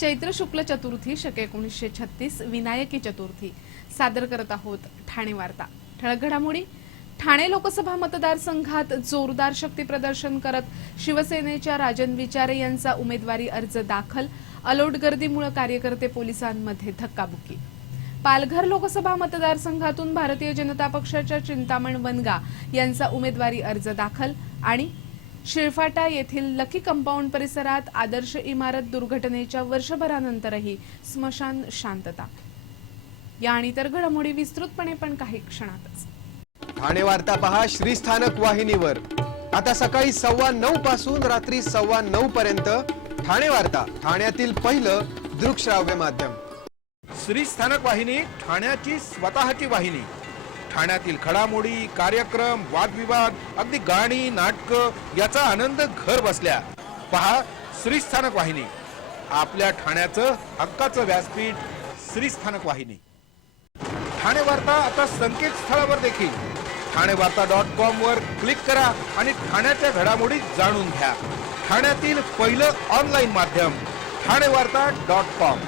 चैत्र शुक्ल चतुर्थी शके 1936 विनायकी चतुर्थी सादर करत आहोत ठाणे वार्ता। ठळक घडामोडी। ठाणे लोकसभा मतदारसंघात जोरदार शक्ती प्रदर्शन करत शिवसेनेच्या राजन विचारे यांचा उमेदवारी अर्ज दाखल। अलोट गर्दीमुळे कार्यकर्ते पोलिसांमध्ये धक्काबुक्की। पालघर लोकसभा मतदारसंघातून भारतीय जनता पक्षाच्या चिंतामण वनगा यांचा उमेदवारी अर्ज दाखल आणि शिळफाटा येथील लकी कंपाऊंड परिसरात आदर्श इमारत दुर्घटनेच्या वर्षभरानंतरही स्मशान शांतता। या आणि इतर घडामोडी विस्तृतपणे पण काही क्षणातच। ठाणे वार्ता पहा श्रीस्थानक वाहिनीवर। आता सकाळी 9:15 पासून रात्री 9:15 पर्यंत ठाणे वार्ता, ठाण्यातील पहिलं दृकश्राव्य माध्यम। श्रीस्थानक वाहिनी ठाण्याची स्वतःची वाहिनी। ठाण्यातील घडामोडी, कार्यक्रम, वादविवाद, अगदी गाणी, नाटक याचा आनंद घर बसल्या पहा श्रीस्थानक वाहिनी। आपल्या ठाण्याचं हक्काचं व्यासपीठ श्रीस्थानक वाहिनी। ठाणे वार्ता आता संकेतस्थळावर देखील ठाणेवार्ता.com वर क्लिक करा आणि ठाण्याच्या घडामोडी जाणून घ्या। ठाण्यातील पहिलं ऑनलाईन माध्यम ठाणेवार्ता.com।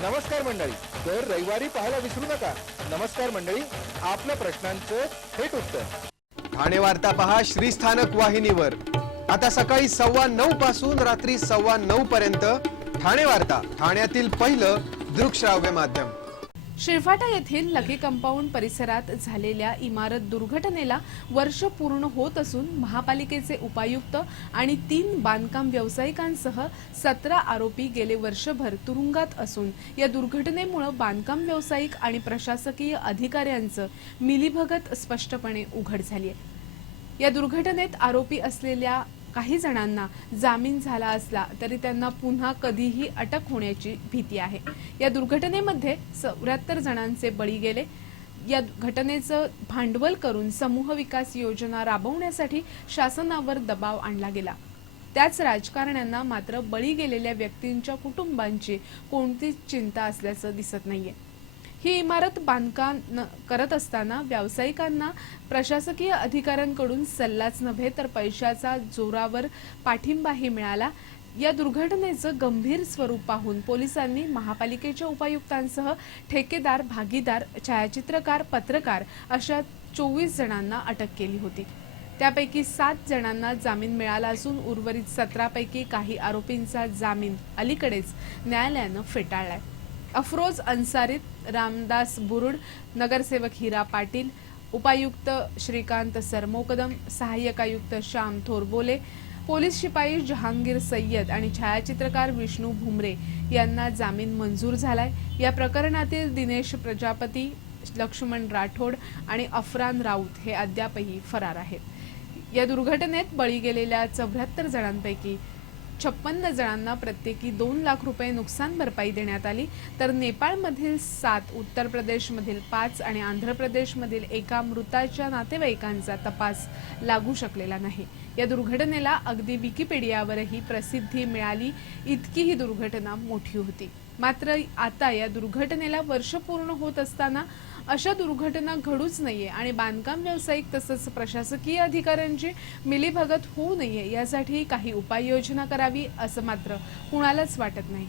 नमस्कार मंडळी, दर रविवारी पाहायला विसरू नका। नमस्कार मंडळी, आपल्या प्रश्नांचं थेट उत्तर। ठाणे वार्ता पहा श्रीस्थानक वाहिनीवर। आता सकाळी 9:15 पासून रात्री 9:15 पर्यंत ठाणे वार्ता, ठाण्यातील पहिलं दृकश्राव्य माध्यम। शिळफाटा येथील लकी कंपाऊंड परिसरात झालेल्या इमारत दुर्घटनेला वर्ष पूर्ण होत असून महापालिकेचे उपायुक्त आणि 3 बांधकाम व्यावसायिकांसह 17 आरोपी गेले वर्षभर तुरुंगात असून या दुर्घटनेमुळे बांधकाम व्यावसायिक आणि प्रशासकीय अधिकाऱ्यांचं मिलीभगत स्पष्टपणे उघड झाली आहे। या दुर्घटनेत आरोपी असलेल्या काही जणांना जामीन झाला असला तरी त्यांना पुन्हा कधीही अटक होण्याची भीती आहे। या दुर्घटनेमध्ये 74 जणांचे बळी गेले। या घटनेचं भांडवल करून समूह विकास योजना राबवण्यासाठी शासनावर दबाव आणला गेला। त्याच राजकारण्यांना मात्र बळी गेलेल्या व्यक्तींच्या कुटुंबांची कोणतीच चिंता असल्याचं दिसत नाहीये। ही इमारत बांधकाम करत असताना व्यावसायिकांना प्रशासकीय अधिकाऱ्यांकडून सल्लाच नव्हे तर पैशाचा जोरावर पाठिंबाही मिळाला। या दुर्घटनेचं गंभीर स्वरूप पाहून पोलिसांनी महापालिकेच्या उपायुक्तांसह ठेकेदार, भागीदार, छायाचित्रकार, पत्रकार अशा 24 जणांना अटक केली होती। त्यापैकी 7 जणांना जामीन मिळाला असून उर्वरित 17 पैकी काही आरोपींचा जामीन अलीकडेच न्यायालयानं फेटाळलाय। अफरोज अन्सारी, रामदास बुरुड, नगरसेवक हिरा पाटील, उपायुक्त श्रीकांत सरमोकदम, सहाय्यक आयुक्त श्याम थोरबोले, पोलीस शिपाई जहांगीर सय्यद आणि छायाचित्रकार विष्णू भुमरे यांना जामीन मंजूर झालाय। या प्रकरणातील दिनेश प्रजापती, लक्ष्मण राठोड आणि अफरान राऊत हे अद्यापही फरार आहेत। या दुर्घटनेत बळी गेलेल्या 74 जणांपैकी 56 जणांना प्रत्येकी 2 लाख रुपये नुकसान भरपाई देण्यात आली, तर नेपाळमधील 7, उत्तर प्रदेशमधील 5 आणि आंध्र प्रदेशमधील 1 मृताच्या नातेवाईकांचा तपास लागू शकलेला नाही। या दुर्घटनेला अगदी विकिपीडियावरही प्रसिद्धी मिळाली इतकी ही दुर्घटना मोठी होती। मात्र आता या दुर्घटनेला वर्ष पूर्ण होत असताना अशा दुर्घटना घडूच नाहीये आणि बांधकाम व्यावसायिक तसंच प्रशासकीय अधिकाऱ्यांची मिलीभगत होऊ नये यासाठी काही उपाययोजना करावी असं मात्र कुणालाच वाटत नाही।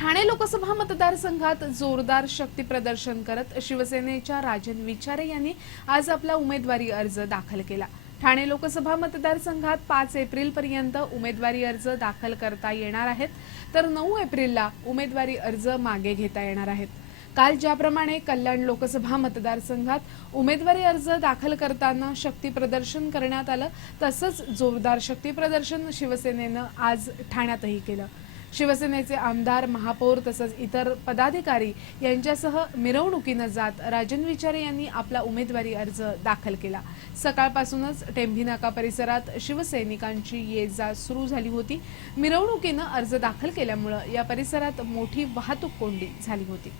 ठाणे लोकसभा मतदारसंघात जोरदार शक्ती प्रदर्शन करत शिवसेनेच्या राजन विचारे यांनी आज आपला उमेदवारी अर्ज दाखल केला। ठाणे लोकसभा मतदारसंघात 5 एप्रिल पर्यंत उमेदवारी अर्ज दाखल करता येणार आहेत, तर 9 एप्रिलला उमेदवारी अर्ज मागे घेता येणार आहेत। काल ज्याप्रमाणे कल्याण लोकसभा मतदारसंघात उमेदवारी अर्ज दाखल करताना शक्ती प्रदर्शन करण्यात आलं, तसंच जोरदार शक्ती प्रदर्शन शिवसेनेनं आज ठाण्यातही केलं। शिवसेनेचे आमदार, महापौर तसंच इतर पदाधिकारी यांच्यासह मिरवणुकीनं जात राजन विचारे यांनी आपला उमेदवारी अर्ज दाखल केला। सकाळपासूनच टेंभी नाका परिसरात शिवसैनिकांची ये-जा सुरू झाली होती। मिरवणुकीनं अर्ज दाखल केल्यामुळे या परिसरात मोठी वाहतूक कोंडी झाली होती।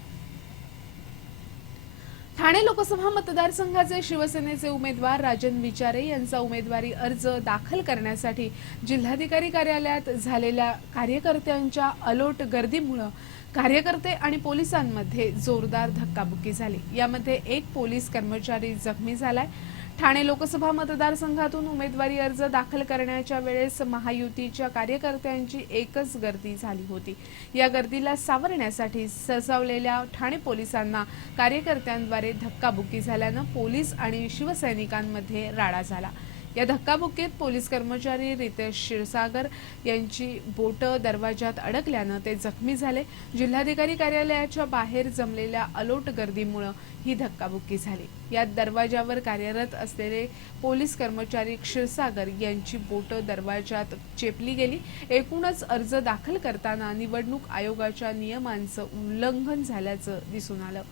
ठाणे लोकसभा मतदारसंघाचे शिवसेनेचे उमेदवार राजन विचारे यांचा उमेदवारी अर्ज दाखल करण्यासाठी जिल्हाधिकारी कार्यालयात झालेल्या कार्यकर्त्यांच्या अलोट गर्दीमुळे कार्यकर्ते आणि पोलिसांमध्ये जोरदार धक्काबुक्की झाली। यामध्ये एक पोलीस कर्मचारी जखमी झालाय। ठाणे लोकसभा मतदारसंघातून उमेदवारी अर्ज दाखल करण्याच्या वेळेस महायुतीच्या कार्यकर्त्यांची एकच गर्दी झाली होती। या गर्दीला सावरण्यासाठी सजवलेल्या ठाणे पोलिसांना कार्यकर्त्यांद्वारे धक्काबुक्की झाल्यानं पोलीस आणि शिवसैनिकांमध्ये राडा झाला। या धक्काबुक्कीत पोलीस कर्मचारी रितेश क्षीरसागर यांची बोटं दरवाजात अडकल्यानं ते जखमी झाले। जिल्हाधिकारी कार्यालयाच्या बाहेर जमलेल्या अलोट गर्दीमुळे ही धक्काबुक्की झाली। या दरवाजावर कार्यरत असलेले पोलीस कर्मचारी क्षीरसागर यांची बोटं दरवाजात चेपली गेली। एकूणच अर्ज दाखल करताना निवडणूक आयोगाच्या नियमांचं उल्लंघन झाल्याचं दिसून आलं।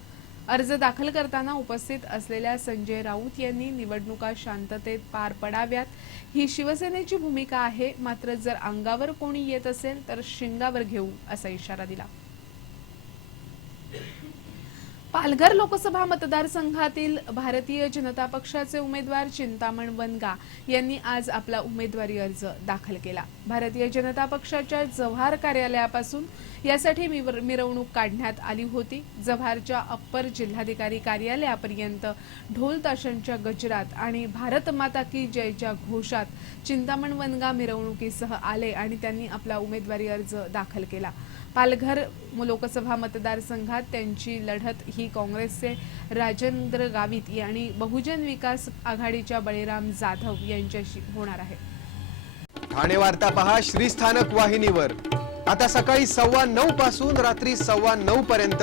अर्ज दाखल करताना उपस्थित असलेल्या संजय राऊत यांनी निवडणुका शांततेत पार पडाव्यात ही शिवसेनेची भूमिका आहे, मात्र जर अंगावर कोणी येत असेल तर शिंगावर घेऊ असा इशारा दिला। पालघर लोकसभा मतदारसंघातील भारतीय जनता पक्षाचे उमेदवार चिंतामण वनगा यांनी आज आपला उमेदवारी अर्ज दाखल केला। भारतीय जनता पक्षाच्या जव्हार कार्यालयापासून यासाठी मिरवणूक काढण्यात आली होती। जव्हारच्या अप्पर जिल्हाधिकारी कार्यालयापर्यंत ढोल ताशांच्या गजरात आणि भारत माता की जयच्या घोषात चिंतामण वनगा मिरवणुकीसह आले आणि त्यांनी आपला उमेदवारी अर्ज दाखल केला। पालघर लोकसभा मतदारसंघात त्यांची लढत ही काँग्रेसचे राजेंद्र गावित आणि बहुजन विकास आघाडीच्या बळीराम जाधव यांच्याशी होणार आहे। ठाणे वार्ता पहा श्रीस्थानक वाहिनीवर आता सकाळी 9:15 पासून रात्री 9:15 पर्यंत।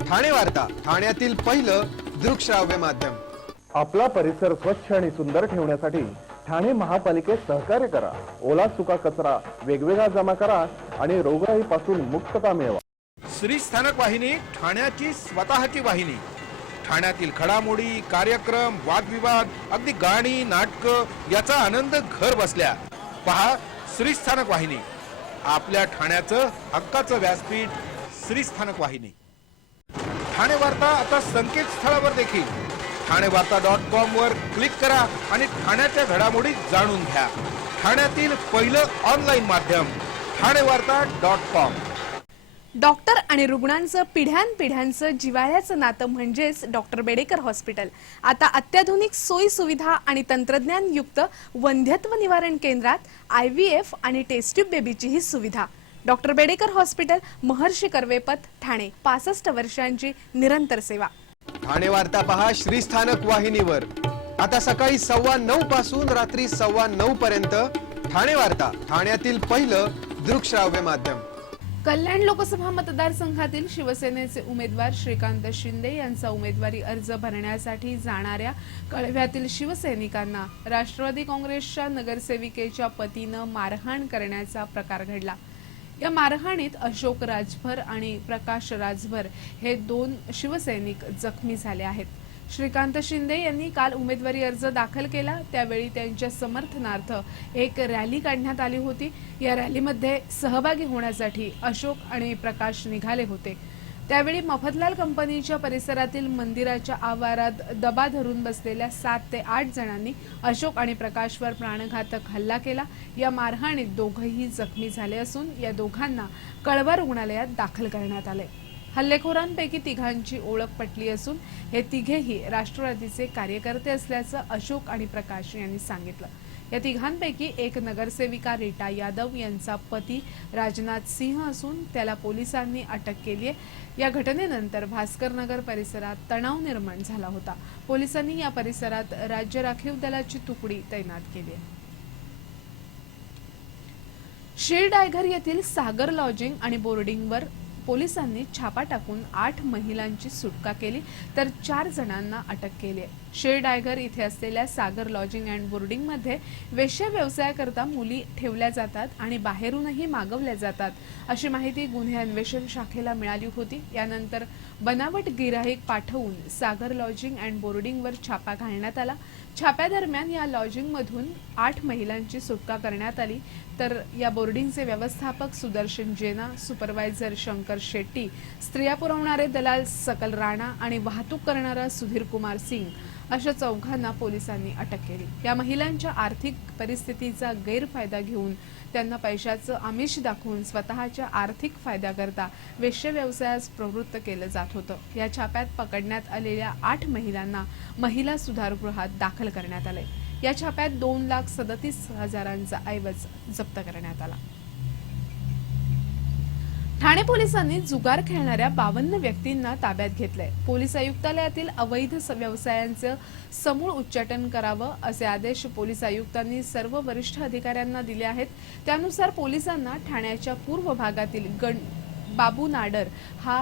ठाणे वार्ता, ठाण्यातील पहिलं दृकश्राव्य माध्यम। आपला परिसर स्वच्छ आणि सुंदर ठेवण्यासाठी ठाणे महापालिकेत सहकार्य करा। ओला सुका कचरा वेगवेगळा जमा करा आणि रोगराईपासून मुक्तता मिळवा। श्री स्थानक वाहिनी, ठाण्याची स्वतःची वाहिनी। ठाण्यातील घडामोडी, कार्यक्रम, वादविवाद, अगदी गाणी, नाटक याचा आनंद घर बसल्या पहा श्री स्थानक वाहिनी। आपल्या ठाण्याचं हक्काचं व्यासपीठ श्री स्थानक वाहिनी। ठाणे वार्ता आता संकेतस्थळावर देखील ठाणेवार्ता.com वर क्लिक करा आणि ठाण्याच्या घडामोडी जाणून घ्या। ठाण्यातील पहिलं ऑनलाईन माध्यम ठाणेवार्ता.com। डॉक्टर आणि रुग्णांचं पिढ्यानपिढ्यांचं जिव्हाळ्याचं नातं म्हणजेच डॉक्टर बेडेकर हॉस्पिटल आता अत्याधुनिक सोयी सुविधा आणि तंत्रज्ञानयुक्त वंध्यत्व निवारण केंद्रात IVF आणि टेस्ट ट्यूब बेबीचीही सुविधा। डॉक्टर बेडेकर हॉस्पिटल, महर्षी कर्वेपथ, ठाणे। 65 वर्षांची निरंतर सेवा। ठाणे वार्ता पहा श्रीस्थानक वाहिनीवर आता सकाळी 9:15 पासून रात्री 9:15 पर्यंत। ठाणे वार्ता, ठाण्यातील पहिलं दृकश्राव्य माध्यम। कल्याण लोकसभा मतदारसंघातील शिवसेनेचे उमेदवार श्रीकांत शिंदे यांचा उमेदवारी अर्ज भरण्यासाठी जाणाऱ्या कळव्यातील शिवसैनिकांना राष्ट्रवादी काँग्रेसच्या नगरसेविकेच्या पतीनं मारहाण करण्याचा प्रकार घडला। या मारहाणीत अशोक राजभर आणि प्रकाश राजभर हे 2 शिवसैनिक जखमी झाले आहेत। श्रीकांत शिंदे यांनी काल उमेदवारी अर्ज दाखल केला, त्यावेळी त्यांच्या समर्थनार्थ एक रॅली काढण्यात आली होती। या रॅलीमध्ये सहभागी होण्यासाठी अशोक आणि प्रकाश निघाले होते। त्यावेळी मफतलाल कंपनीच्या परिसरातील मंदिराच्या आवारात दबा धरून बसलेल्या 7 ते 8 जणांनी अशोक आणि प्रकाशवर प्राणघातक हल्ला केला। या मारहाणीत दोघंही जखमी झाले असून या दोघांना कळवा रुग्णालयात दाखल करण्यात आले। हल्लेखोरांपैकी तिघांची ओळख पटली असून हे तिघेही राष्ट्रवादीचे कार्यकर्ते असल्याचं अशोक आणि प्रकाश यांनी सांगितलं। या तिघांपैकी एक नगरसेविका रीटा यादव यांचा पती राजनाथ सिंह असून त्याला पोलिसांनी अटक केली आहे। या घटनेनंतर भास्करनगर परिसरात तणाव निर्माण झाला होता। पोलिसांनी या परिसरात राज्य राखीव दलाची तुकडी तैनात केली आहे। शिरडायघर येथील सागर लॉजिंग आणि बोर्डिंगवर पोलिसांनी छापा टाकून 8 महिलांची सुटका केली तर 4 जणांना अटक केली आहे। शिरडायघर इथे असलेल्या सागर लॉजिंग अँड बोर्डिंग मध्ये वेश्या व्यवसायाकरता मुली ठेवल्या जातात आणि बाहेरूनही मागवल्या जातात अशी माहिती गुन्हे अन्वेषण शाखेला मिळाली होती। यानंतर बनावट गिराईक पाठवून सागर लॉजिंग अँड बोर्डिंगवर छापा घालण्यात आला। छाप्यादरम्यान या लॉजिंगमधून 8 महिलांची सुटका करण्यात आली तर या बोर्डिंगचे व्यवस्थापक सुदर्शन जेना, सुपरवायझर शंकर शेट्टी, स्त्रिया पुरवणारे दलाल सकल राणा आणि वाहतूक करणारा सुधीर कुमार सिंग अशा चौघांना पोलिसांनी अटक केली। या महिलांच्या आर्थिक परिस्थितीचा गैरफायदा घेऊन त्यांना पैशाचं आमिष दाखवून स्वतःच्या आर्थिक फायद्याकरता वेश्या व्यवसायास प्रवृत्त केलं जात होतं। या छाप्यात पकडण्यात आलेल्या 8 महिलांना महिला सुधारगृहात दाखल करण्यात आले। या छाप्यात 2,37,000चा ऐवज जप्त करण्यात आला। ठाणे पोलिसांनी जुगार खेळणाऱ्या 52 व्यक्तींना ताब्यात घेतलंय। पोलीस आयुक्तालयातील अवैध व्यवसायांचं समूळ उच्चाटन करावं असे आदेश पोलीस आयुक्तांनी सर्व वरिष्ठ अधिकाऱ्यांना दिले आहेत। त्यानुसार पोलिसांना ठाण्याच्या पूर्व भागातील बाबू नाडर हा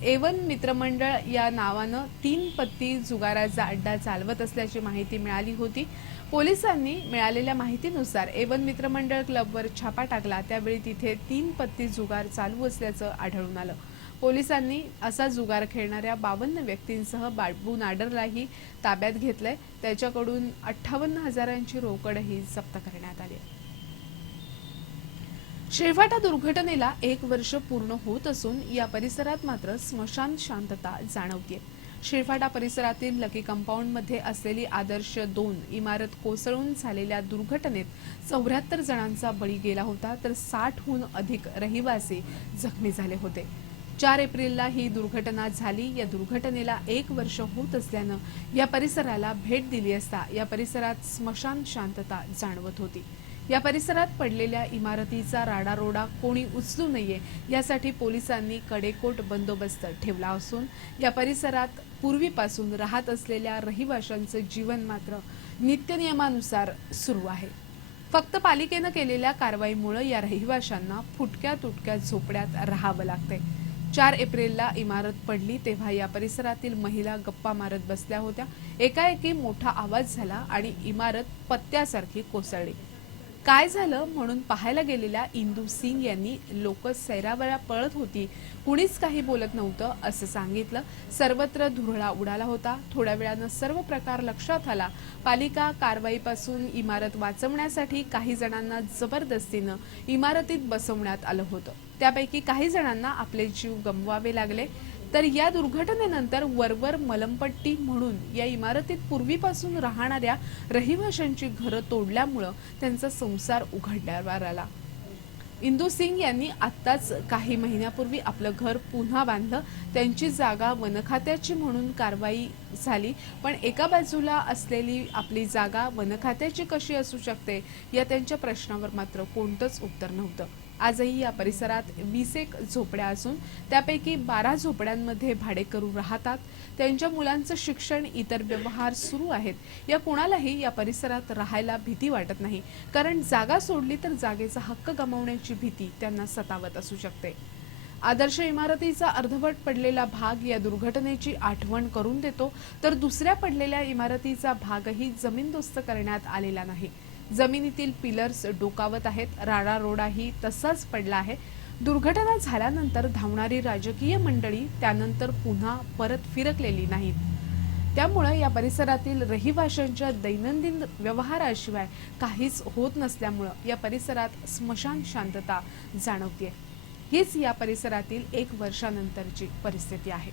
A1 मित्रमंडळ या नावानं 3 पत्ती जुगाराचा अड्डा चालवत असल्याची माहिती मिळाली होती। पोलिसांनी मिळालेल्या माहितीनुसार A1 मित्रमंडळ क्लबवर छापा टाकला, त्यावेळी तिथे 3 पत्ती जुगार चालू असल्याचं आढळून आलं। पोलिसांनी असा जुगार खेळणाऱ्या 52 व्यक्तींसह बाबू नाडरलाही ताब्यात घेतलंय। त्याच्याकडून 58,000ची रोकडही जप्त करण्यात आली। शेळफाटा दुर्घटनेला 1 वर्ष पूर्ण होत असून या परिसरात मात्र स्मशान शांतता जाणवतेय। शेळफाटा परिसरातील लकी कंपाऊंडमध्ये असलेली आदर्श 2 इमारत कोसळून झालेल्या दुर्घटनेत 74 जणांचा बळी गेला होता, तर 60हून अधिक रहिवासी जखमी झाले होते। 4 एप्रिलला ही दुर्घटना झाली। या दुर्घटनेला 1 वर्ष होत असल्यानं या परिसराला भेट दिली असता या परिसरात स्मशान शांतता जाणवत होती। या परिसरात पडलेल्या इमारतीचा राडारोडा कोणी उचलू नये यासाठी पोलिसांनी कडेकोट बंदोबस्त ठेवला असून या परिसरात पूर्वीपासून राहत असलेल्या रहिवाशांचं जीवन मात्र नित्यनियमानुसार सुरू आहे। फक्त पालिकेनं केलेल्या कारवाईमुळे या रहिवाशांना फुटक्या तुटक्या झोपड्यात राहावं लागतंय। 4 एप्रिलला इमारत पडली तेव्हा या परिसरातील महिला गप्पा मारत बसल्या होत्या। एकाएकी मोठा आवाज झाला आणि इमारत पत्त्यासारखी कोसळली। काय झालं म्हणून पाहायला गेलेल्या इंदू सिंग यांनी लोक सैरावळा पळत होती, कुणीच काही बोलत नव्हतं असं सांगितलं। सर्वत्र धुरळा उडाला होता। थोड्या वेळानं सर्व प्रकार लक्षात आला। पालिका कारवाईपासून इमारत वाचवण्यासाठी काही जणांना जबरदस्तीनं इमारतीत बसवण्यात आलं होतं। त्यापैकी काही जणांना आपले जीव गमवावे लागले। तर या दुर्घटनेनंतर वरवर मलमपट्टी म्हणून या इमारतीत पूर्वीपासून राहणाऱ्या रहिवाशांची घरं तोडल्यामुळे त्यांचा संसार उघडण्यावर आला। इंदू सिंग यांनी आत्ताच काही महिन्यापूर्वी आपलं घर पुन्हा बांधलं। त्यांची जागा वनखात्याची म्हणून कारवाई झाली, पण एका बाजूला असलेली आपली जागा वनखात्याची कशी असू शकते या त्यांच्या प्रश्नावर मात्र कोणतंच उत्तर नव्हतं। आजही या परिसरात 20 झोपड्या असून त्यापैकी 12 झोपड्यांमध्ये भाडेकरू राहतात। त्यांच्या मुलांचं शिक्षण, इतर व्यवहार सुरू आहेत। या कोणालाही या परिसरात राहायला भीती वाटत नाही, कारण जागा सोडली तर जागेचा हक्क गमावण्याची भीती त्यांना सतावत असू शकते। आदर्श इमारतीचा अर्धवट पडलेला भाग या दुर्घटनेची आठवण करून देतो, तर दुसऱ्या पडलेल्या इमारतीचा भागही जमीनदोस्त करण्यात आलेला नाही। जमिनीतील पिलर्स डोकावत आहेत। राडारोडाही तसाच पडला आहे। दुर्घटना झाल्यानंतर धावणारी राजकीय मंडळी त्यानंतर पुन्हा परत फिरकलेली नाहीत। त्यामुळे या परिसरातील रहिवाशांच्या दैनंदिन व्यवहाराशिवाय काहीच होत नसल्यामुळे या परिसरात स्मशान शांतता जाणवते। हीच या परिसरातील 1 वर्षानंतरची परिस्थिती आहे।